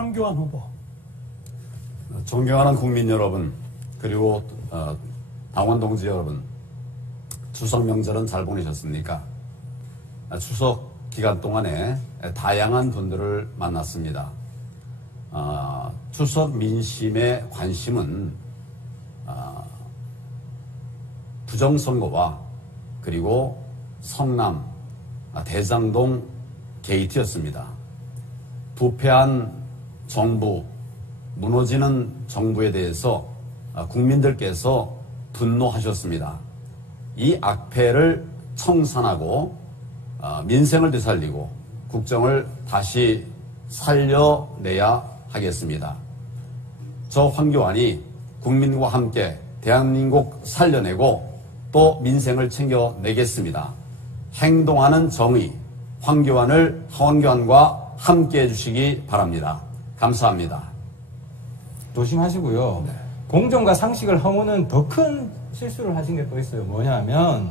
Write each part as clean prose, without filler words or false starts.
황교안 후보. 존경하는 국민 여러분, 그리고 당원 동지 여러분, 추석 명절은 잘 보내셨습니까? 추석 기간 동안에 다양한 분들을 만났습니다. 추석 민심의 관심은 부정선거와 그리고 성남, 대장동 게이트였습니다. 부패한 정부, 무너지는 정부에 대해서 국민들께서 분노하셨습니다. 이 악패를 청산하고 민생을 되살리고 국정을 다시 살려내야 하겠습니다. 저 황교안이 국민과 함께 대한민국 살려내고 또 민생을 챙겨내겠습니다. 행동하는 정의, 황교안과 함께 해주시기 바랍니다. 감사합니다. 조심하시고요. 네. 공정과 상식을 허무는 더 큰 실수를 하신 게 또 있어요. 뭐냐면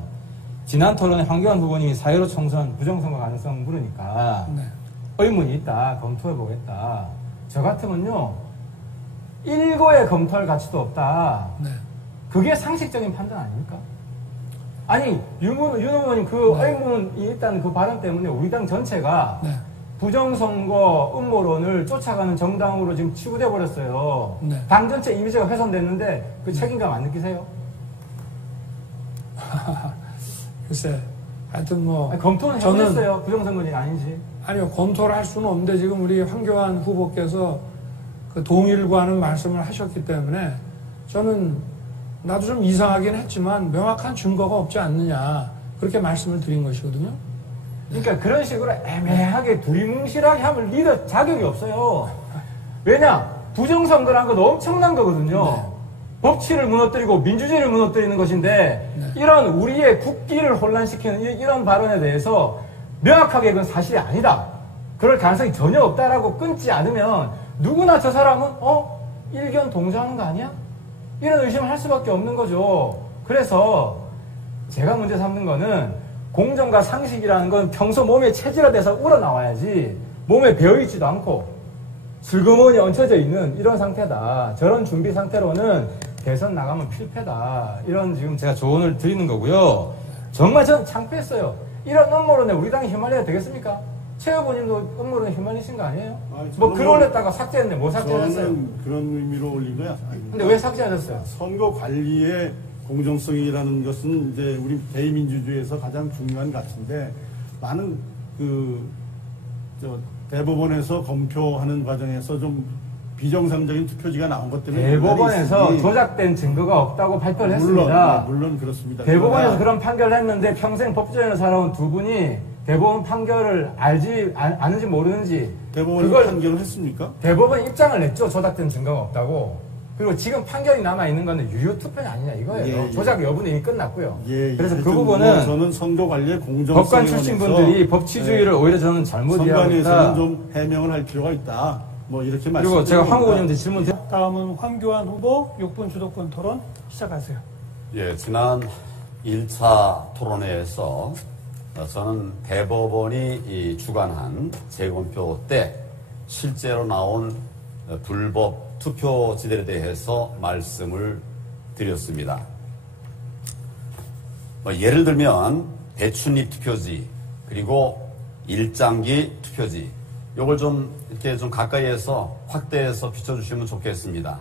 지난 토론에 황교안 후보님이 4.15 총선 부정선거 가능성 물으니까 네. 의문이 있다. 검토해보겠다. 저 같으면요. 일고에 검토할 가치도 없다. 네. 그게 상식적인 판단 아닙니까? 아니 윤 후보님 그 네. 의문이 있다는 그 발언 때문에 우리 당 전체가 네. 부정선거 음모론을 쫓아가는 정당으로 지금 치부돼 버렸어요. 네. 당 전체 이미지가 훼손됐는데 그 책임감 안 느끼세요? 글쎄, 하여튼 뭐. 아니, 검토는 해보셨어요? 부정선거는 아닌지. 아니요, 검토를 할 수는 없는데 지금 우리 황교안 후보께서 그 동일과는 말씀을 하셨기 때문에 저는 나도 좀 이상하긴 했지만 명확한 증거가 없지 않느냐. 그렇게 말씀을 드린 것이거든요. 그러니까 그런 식으로 애매하게 두리뭉실하게 하면 리더 자격이 없어요. 왜냐? 부정선거라는 건 엄청난 거거든요. 네. 법치를 무너뜨리고 민주주의를 무너뜨리는 것인데 네. 이런 우리의 국기를 혼란시키는 이런 발언에 대해서 명확하게 그건 사실이 아니다. 그럴 가능성이 전혀 없다라고 끊지 않으면 누구나 저 사람은 일견 동조하는 거 아니야? 이런 의심을 할 수밖에 없는 거죠. 그래서 제가 문제 삼는 거는 공정과 상식이라는 건 평소 몸에 체질화돼서 우러나와야지 몸에 배어있지도 않고 슬그머니 얹혀져 있는 이런 상태다. 저런 준비 상태로는 대선 나가면 필패다. 이런 지금 제가 조언을 드리는 거고요. 정말 저는 창피했어요. 이런 음모론에 우리 당이 휘말려야 되겠습니까? 최 후보님도 음모론에 휘말리신 거 아니에요? 뭐 글 올렸다가 삭제했네. 뭐 삭제했어요? 저는 그런 의미로 올린 거야. 근데 왜 삭제하셨어요? 선거 관리의 공정성이라는 것은 이제 우리 대의민주주의에서 가장 중요한 가치인데 많은 대법원에서 검표하는 과정에서 좀 비정상적인 투표지가 나온 것 때문에 대법원에서 조작된 증거가 없다고 발표를 했습니다. 물론 그렇습니다. 대법원에서 그런 판결을 했는데 평생 법조인을 살아온 두 분이 대법원 판결을 아는지 모르는지 대법원이 그걸 판결을 했습니까? 대법원 입장을 냈죠. 조작된 증거가 없다고. 그리고 지금 판결이 남아있는 거는 유효투표는 아니냐 이거예요. 예. 조작 여부는 이미 끝났고요. 예, 그래서 그 하여튼 부분은 저는 선거 관리의 공정성에 법관 출신 분들이 법치주의를 오히려 저는 잘못 이해하고 있다. 선관위에서는 좀 해명을 할 필요가 있다. 뭐 이렇게 말씀드립니다. 그리고 제가 황 후보님한테 질문 드렸 다음은 황교안 후보 6분 주도권 토론 시작하세요. 예, 지난 1차 토론회에서 저는 대법원이 주관한 재검표 때 실제로 나온 불법 투표지들에 대해서 말씀을 드렸습니다. 예를 들면 배춧잎 투표지 그리고 일장기 투표지 요걸 좀 이렇게 좀 가까이에서 확대해서 비춰주시면 좋겠습니다.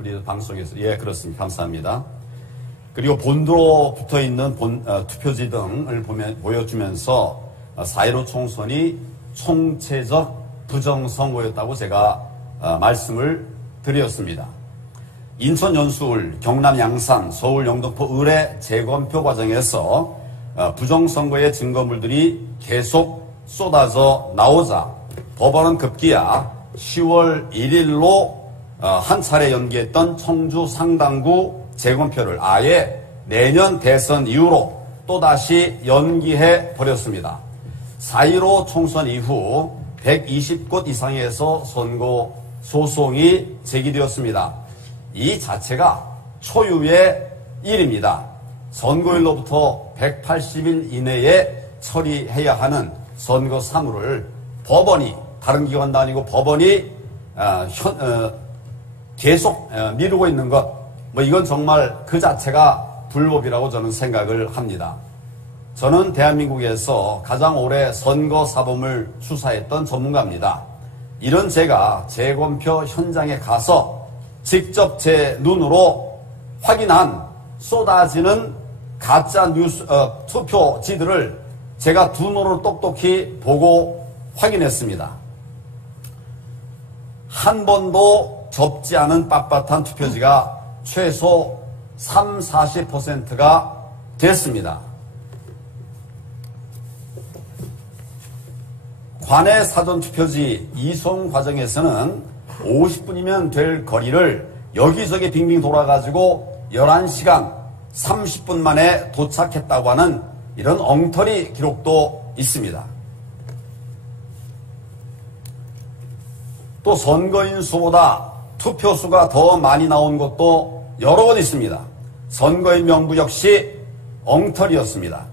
우리 방송에서 예 그렇습니다. 감사합니다. 그리고 본드로 붙어있는 투표지 등을 보여주면서 4.15 총선이 총체적 부정선거였다고 제가 말씀을 드렸습니다. 인천 연수울, 경남 양산, 서울 영등포 의뢰 재검표 과정에서 부정선거의 증거물들이 계속 쏟아져 나오자 법원은 급기야 10월 1일로 한 차례 연기했던 청주 상당구 재검표를 아예 내년 대선 이후로 또다시 연기해 버렸습니다. 4.15 총선 이후 120곳 이상에서 선거 소송이 제기되었습니다. 이 자체가 초유의 일입니다. 선거일로부터 180일 이내에 처리해야 하는 선거 사무를 법원이 다른 기관도 아니고 법원이 계속 미루고 있는 것, 이건 정말 그 자체가 불법이라고 저는 생각을 합니다. 저는 대한민국에서 가장 오래 선거 사범을 수사했던 전문가입니다. 이런 제가 재검표 현장에 가서 직접 제 눈으로 확인한 쏟아지는 가짜 뉴스 투표지들을 제가 두 눈으로 똑똑히 보고 확인했습니다. 한 번도 접지 않은 빳빳한 투표지가 최소 40%가 됐습니다. 관내 사전투표지 이송 과정에서는 50분이면 될 거리를 여기저기 빙빙 돌아가지고 11시간 30분 만에 도착했다고 하는 이런 엉터리 기록도 있습니다. 또 선거인 수보다 투표수가 더 많이 나온 것도 여러 번 있습니다. 선거인 명부 역시 엉터리였습니다.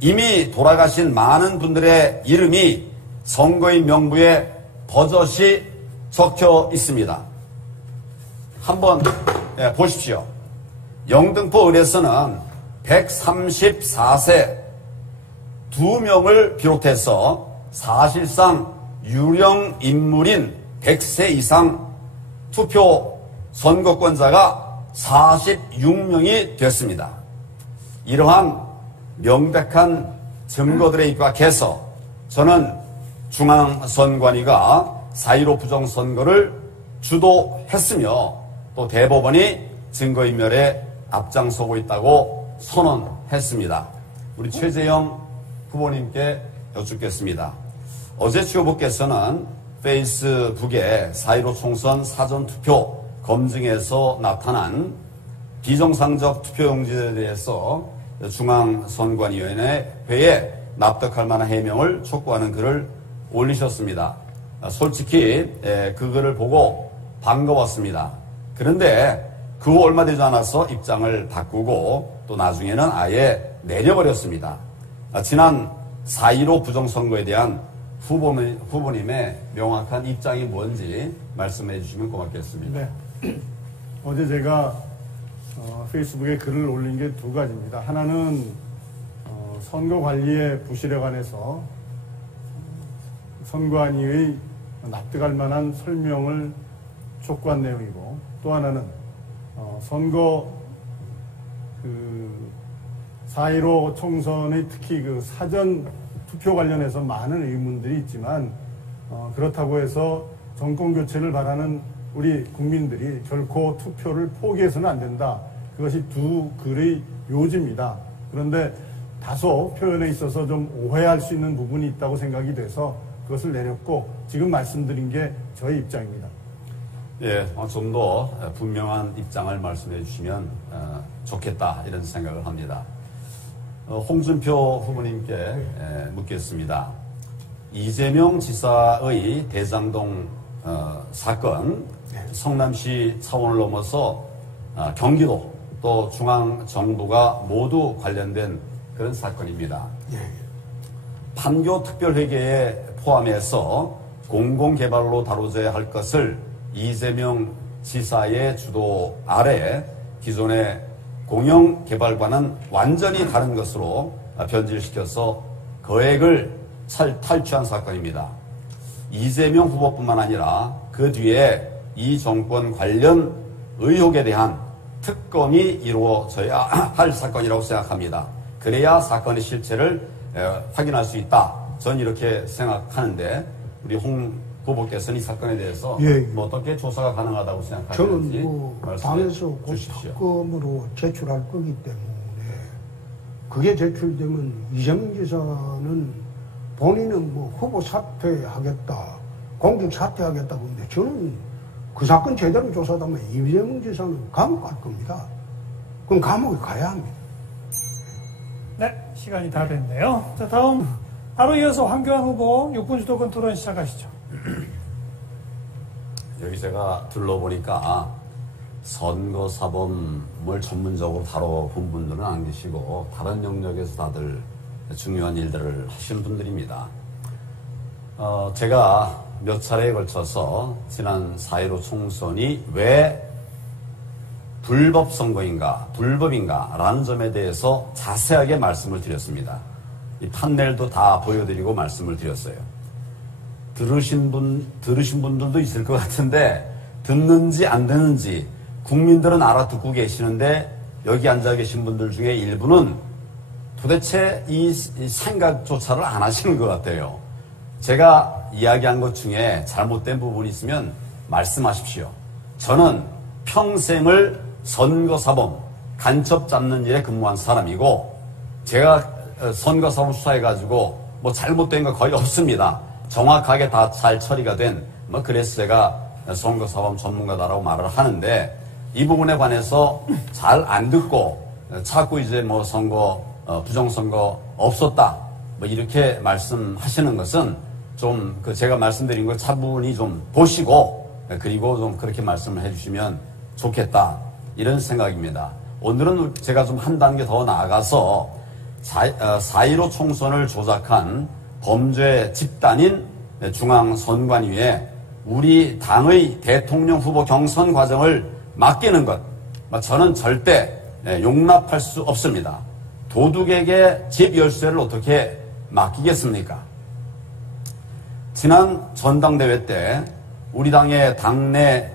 이미 돌아가신 많은 분들의 이름이 선거인 명부에 버젓이 적혀 있습니다. 한번 보십시오. 영등포 을에서는 134세 2명을 비롯해서 사실상 유령 인물인 100세 이상 투표 선거권자가 46명이 됐습니다. 이러한 명백한 증거들에 입각해서 저는 중앙선관위가 4.15 부정선거를 주도했으며 또 대법원이 증거인멸에 앞장서고 있다고 선언했습니다. 우리 최재형 후보님께 여쭙겠습니다. 어제 최 후보께서는 페이스북에 4.15 총선 사전투표 검증에서 나타난 비정상적 투표용지에 대해서 중앙선관위원회에 납득할 만한 해명을 촉구하는 글을 올리셨습니다. 솔직히 그 글을 보고 반가웠습니다. 그런데 그 후 얼마 되지 않아서 입장을 바꾸고 또 나중에는 아예 내려버렸습니다. 지난 4.15 부정선거에 대한 후보님의 명확한 입장이 뭔지 말씀해 주시면 고맙겠습니다. 네. 어제 제가 페이스북에 글을 올린 게 두 가지입니다. 하나는 선거관리의 부실에 관해서 선관위의 납득할 만한 설명을 촉구한 내용이고, 또 하나는 선거 4.15 총선의 특히 사전 투표 관련해서 많은 의문들이 있지만 그렇다고 해서 정권 교체를 바라는 우리 국민들이 결코 투표를 포기해서는 안 된다. 그것이 두 글의 요지입니다. 그런데 다소 표현에 있어서 좀 오해할 수 있는 부분이 있다고 생각이 돼서 그것을 내렸고, 지금 말씀드린 게 저의 입장입니다. 예, 좀 더 분명한 입장을 말씀해 주시면 좋겠다 이런 생각을 합니다. 홍준표 후보님께 묻겠습니다. 이재명 지사의 대장동 사건, 성남시 차원을 넘어서 경기도 또 중앙정부가 모두 관련된 그런 사건입니다. 판교특별회계에 포함해서 공공개발로 다뤄져야 할 것을 이재명 지사의 주도 아래 기존의 공영개발과는 완전히 다른 것으로 변질시켜서 거액을 탈취한 사건입니다. 이재명 후보뿐만 아니라 그 뒤에 이 정권 관련 의혹에 대한 특검이 이루어져야 할 사건이라고 생각합니다. 그래야 사건의 실체를 확인할 수 있다. 전 이렇게 생각하는데 우리 홍 후보께서는 이 사건에 대해서 어떻게 조사가 가능하다고 생각하시는지 저는 말씀해 당에서 곧 주십시오. 특검으로 제출할 거기 때문에 그게 제출되면 이재명 지사는 본인은 후보 사퇴하겠다, 공직 사퇴하겠다고 하는데 저는 그 사건 제대로 조사하면 이재명 지사는 감옥 갈 겁니다. 그럼 감옥에 가야 합니다. 네, 시간이 다 됐네요. 자, 다음 바로 이어서 황교안 후보 6분 주도권 토론 시작하시죠. 여기 제가 둘러보니까 선거사범을 전문적으로 다뤄본 분들은 안 계시고 다른 영역에서 다들 중요한 일들을 하시는 분들입니다. 제가 몇 차례에 걸쳐서 지난 4.15 총선이 왜 불법 선거인가, 불법인가 라는 점에 대해서 자세하게 말씀을 드렸습니다. 이 판넬도 다 보여드리고 말씀을 드렸어요. 들으신 분들도 있을 것 같은데 듣는지 안 듣는지 국민들은 알아듣고 계시는데 여기 앉아 계신 분들 중에 일부는 도대체 이 생각조차를 안 하시는 것 같아요. 제가 이야기한 것 중에 잘못된 부분이 있으면 말씀하십시오. 저는 평생을 선거사범, 간첩 잡는 일에 근무한 사람이고 제가 선거사범 수사해가지고 뭐 잘못된 거 거의 없습니다. 정확하게 다 잘 처리가 된 그래서 제가 선거사범 전문가다라고 말을 하는데 이 부분에 관해서 잘 안 듣고 자꾸 이제 뭐 선거 부정선거 없었다 뭐 이렇게 말씀하시는 것은 좀 제가 말씀드린 걸 차분히 좀 보시고 그리고 좀 그렇게 말씀을 해주시면 좋겠다 이런 생각입니다. 오늘은 제가 좀 한 단계 더 나아가서 4.15 총선을 조작한 범죄 집단인 중앙선관위에 우리 당의 대통령 후보 경선 과정을 맡기는 것 저는 절대 용납할 수 없습니다. 도둑에게 집 열쇠를 어떻게 맡기겠습니까? 지난 전당대회 때 우리 당의 당내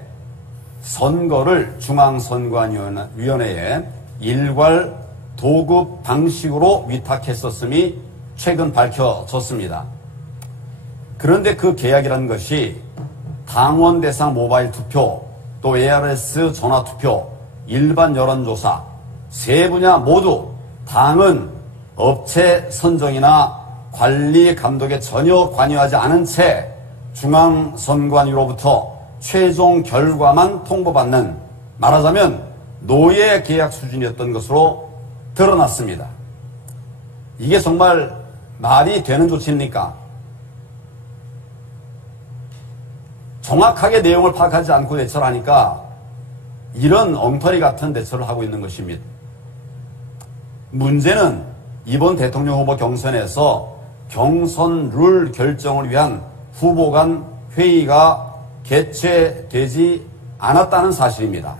선거를 중앙선관위원회에 일괄 도급 방식으로 위탁했었음이 최근 밝혀졌습니다. 그런데 그 계약이라는 것이 당원 대상 모바일 투표, 또 ARS 전화 투표, 일반 여론조사 세 분야 모두 당은 업체 선정이나 관리 감독에 전혀 관여하지 않은 채 중앙선관위로부터 최종 결과만 통보받는 말하자면 노예 계약 수준이었던 것으로 드러났습니다. 이게 정말 말이 되는 조치입니까? 정확하게 내용을 파악하지 않고 대처를 하니까 이런 엉터리 같은 대처를 하고 있는 것입니다. 문제는 이번 대통령 후보 경선에서 경선 룰 결정을 위한 후보 간 회의가 개최되지 않았다는 사실입니다.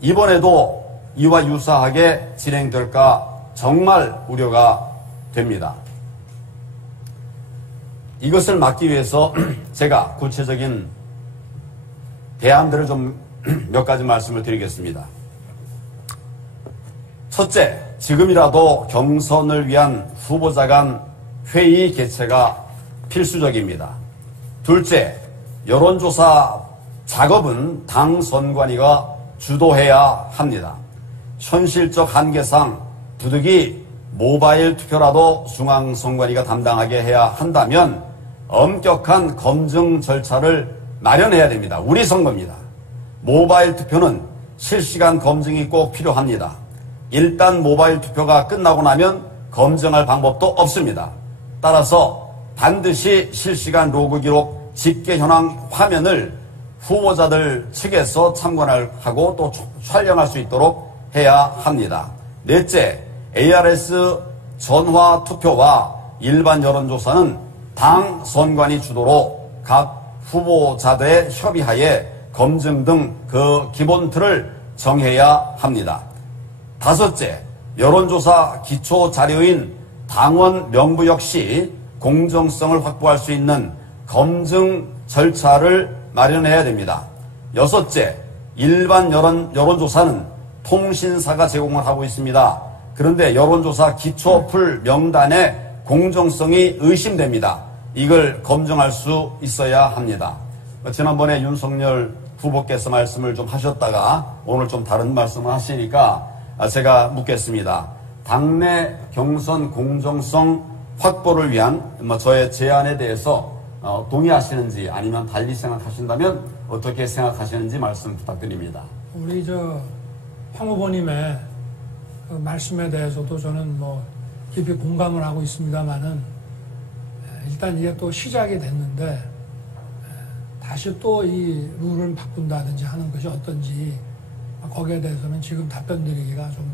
이번에도 이와 유사하게 진행될까 정말 우려가 됩니다. 이것을 막기 위해서 제가 구체적인 대안들을 좀 몇 가지 말씀을 드리겠습니다. 첫째, 지금이라도 경선을 위한 후보자 간 회의 개최가 필수적입니다. 둘째, 여론조사 작업은 당 선관위가 주도해야 합니다. 현실적 한계상 부득이 모바일 투표라도 중앙선관위가 담당하게 해야 한다면 엄격한 검증 절차를 마련해야 됩니다. 우리 선거입니다. 모바일 투표는 실시간 검증이 꼭 필요합니다. 일단 모바일 투표가 끝나고 나면 검증할 방법도 없습니다. 따라서 반드시 실시간 로그 기록 집계 현황 화면을 후보자들 측에서 참관하고 또 촬영할 수 있도록 해야 합니다. 넷째, ARS 전화 투표와 일반 여론조사는 당 선관위 주도로 각 후보자들의 협의하에 검증 등 그 기본 틀을 정해야 합니다. 다섯째, 여론조사 기초 자료인 당원 명부 역시 공정성을 확보할 수 있는 검증 절차를 마련해야 됩니다. 여섯째, 일반 여론조사는 통신사가 제공을 하고 있습니다. 그런데 여론조사 기초풀 명단의 공정성이 의심됩니다. 이걸 검증할 수 있어야 합니다. 지난번에 윤석열 후보께서 말씀을 좀 하셨다가 오늘 좀 다른 말씀을 하시니까 제가 묻겠습니다. 당내 경선 공정성 확보를 위한 저의 제안에 대해서 동의하시는지 아니면 달리 생각하신다면 어떻게 생각하시는지 말씀 부탁드립니다. 우리 황 후보님의 그 말씀에 대해서도 저는 깊이 공감을 하고 있습니다만은 일단 이게 또 시작이 됐는데 다시 또 이 룰을 바꾼다든지 하는 것이 어떤지 거기에 대해서는 지금 답변 드리기가 좀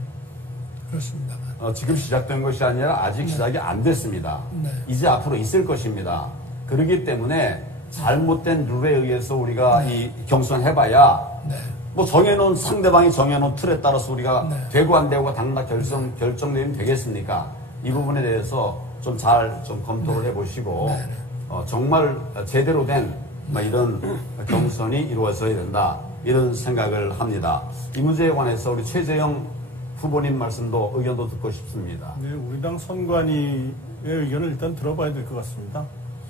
그렇습니다만. 지금 시작된 것이 아니라 아직 시작이 안 됐습니다. 네. 이제 앞으로 있을 것입니다. 그렇기 때문에 잘못된 룰에 의해서 우리가 이 경선해봐야 네. 뭐 정해놓은 상대방이 정해놓은 틀에 따라서 우리가 네. 되고 안 되고가 당락 결정되면 되겠습니까? 이 부분에 대해서 좀 잘 좀 검토를 해보시고 정말 제대로 된 이런 경선이 이루어져야 된다 이런 생각을 합니다. 이 문제에 관해서 우리 최재형 후보님 말씀도 의견도 듣고 싶습니다. 네, 우리 당 선관위의 의견을 일단 들어봐야 될 것 같습니다.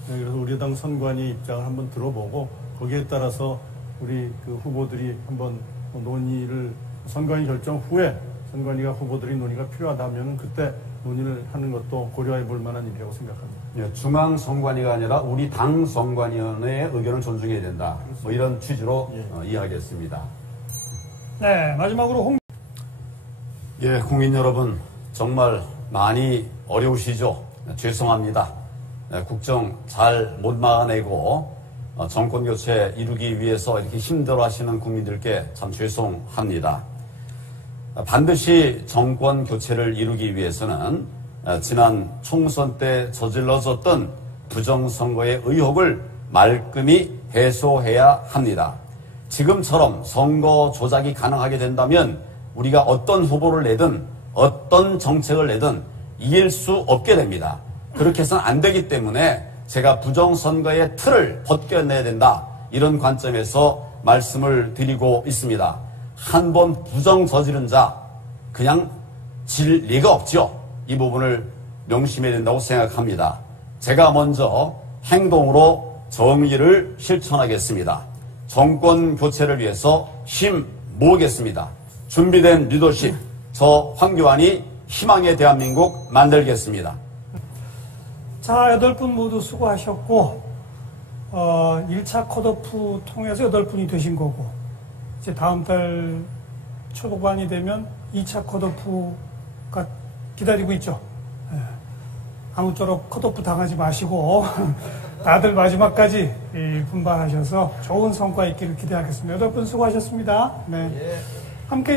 네, 그래서 우리 당 선관위 입장을 한번 들어보고 거기에 따라서 우리 그 후보들이 한번 논의를 선관위 결정 후에 선관위가 후보들이 논의가 필요하다면 그때 논의를 하는 것도 고려해 볼 만한 일이라고 생각합니다. 예, 중앙 선관위가 아니라 우리 당 선관위원회의 의견을 존중해야 된다. 뭐 이런 취지로 이야기했습니다. 네, 마지막으로 예, 국민 여러분 정말 많이 어려우시죠? 죄송합니다. 국정 잘 못 막아내고 정권 교체 이루기 위해서 이렇게 힘들어하시는 국민들께 참 죄송합니다. 반드시 정권 교체를 이루기 위해서는 지난 총선 때 저질러졌던 부정선거의 의혹을 말끔히 해소해야 합니다. 지금처럼 선거 조작이 가능하게 된다면 우리가 어떤 후보를 내든 어떤 정책을 내든 이길 수 없게 됩니다. 그렇게 해서는 안 되기 때문에 제가 부정선거의 틀을 벗겨내야 된다. 이런 관점에서 말씀을 드리고 있습니다. 한 번 부정 저지른 자 그냥 질 리가 없죠. 이 부분을 명심해야 된다고 생각합니다. 제가 먼저 행동으로 정의를 실천하겠습니다. 정권 교체를 위해서 힘 모으겠습니다. 준비된 리더십, 저 황교안이 희망의 대한민국 만들겠습니다. 자, 8분 모두 수고하셨고 1차 컷오프 통해서 8분이 되신 거고 이제 다음 달 초반이 되면 2차 컷오프가 기다리고 있죠. 예. 아무쪼록 컷오프 당하지 마시고 다들 마지막까지 분발하셔서 좋은 성과 있기를 기대하겠습니다. 8분 수고하셨습니다. 네. 함께